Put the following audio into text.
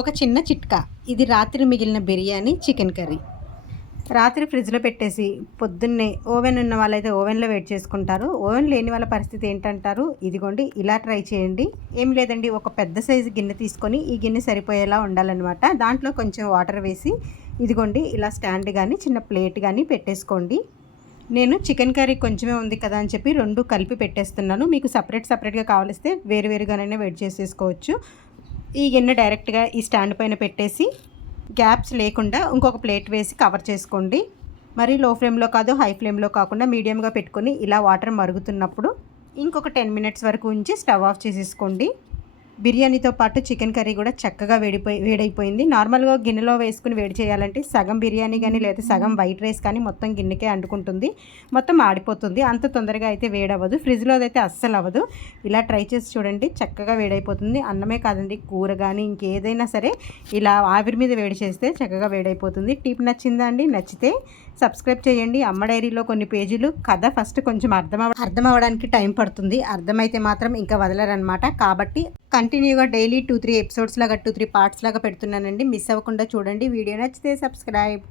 ఒక చిన్న చిట్కా. ఇది రాత్రి మిగిలిన బిర్యానీ చికెన్ కర్రీ. రాత్రి ఫ్రిడ్జ్లో పెట్టేసి పొద్దున్నే ఓవెన్ ఉన్న వాళ్ళైతే ఓవెన్లో వెయిట్ చేసుకుంటారు. ఓవెన్ లేని వాళ్ళ పరిస్థితి ఏంటంటారు? ఇదిగోండి ఇలా ట్రై చేయండి. ఏం లేదండి ఒక పెద్ద సైజు గిన్నె తీసుకొని ఈ గిన్నె సరిపోయేలా ఉండాలన్నమాట. దాంట్లో కొంచెం వాటర్ వేసి ఇదిగోండి ఇలా స్టాండ్ కానీ చిన్న ప్లేట్ కానీ పెట్టేసుకోండి. నేను చికెన్ కర్రీ కొంచెమే ఉంది కదా అని చెప్పి రెండు కలిపి పెట్టేస్తున్నాను. మీకు సపరేట్ సపరేట్గా కావలిస్తే వేరు వెయిట్ చేసేసుకోవచ్చు. ఈ గిన్నె డైరెక్ట్గా ఈ స్టాండ్ పైన పెట్టేసి గ్యాప్స్ లేకుండా ఇంకొక ప్లేట్ వేసి కవర్ చేసుకోండి. మరి లో ఫ్లేమ్లో కాదు హై ఫ్లేమ్లో కాకుండా మీడియంగా పెట్టుకొని ఇలా వాటర్ మరుగుతున్నప్పుడు ఇంకొక టెన్ మినిట్స్ వరకు ఉంచి స్టవ్ ఆఫ్ చేసేసుకోండి. బిర్యానీతో పాటు చికెన్ కర్రీ కూడా చక్కగా వేడిపోయి వేడైపోయింది. నార్మల్గా గిన్నెలో వేసుకుని వేడి చేయాలంటే సగం బిర్యానీ కానీ లేదా సగం వైట్ రైస్ కానీ మొత్తం గిన్నెకే అంటుకుంటుంది. మొత్తం ఆడిపోతుంది. అంత తొందరగా అయితే వేడవ్వదు. ఫ్రిడ్జ్లో అయితే అస్సలు అవ్వదు. ఇలా ట్రై చేసి చూడండి. చక్కగా వేడైపోతుంది. అన్నమే కాదండి కూర కానీ ఇంకేదైనా సరే ఇలా ఆవిరి మీద వేడి చేస్తే చక్కగా వేడైపోతుంది. టిప్ నచ్చిందా అండి? నచ్చితే సబ్స్క్రైబ్ చేయండి. అమ్మ డైరీలో కొన్ని పేజీలు. కథ ఫస్ట్ కొంచెం అర్థం అవ అర్థం అవ్వడానికి టైం పడుతుంది. అర్థమైతే మాత్రం ఇంకా వదలరనమాట కాబట్టి కంటిన్యూగా డైలీ టూ త్రీ ఎపిసోడ్స్ లాగా టూ త్రీ పార్ట్స్ లాగా పెడుతున్నానండి. మిస్ అవ్వకుండా చూడండి. వీడియో నచ్చితే సబ్స్క్రైబ్.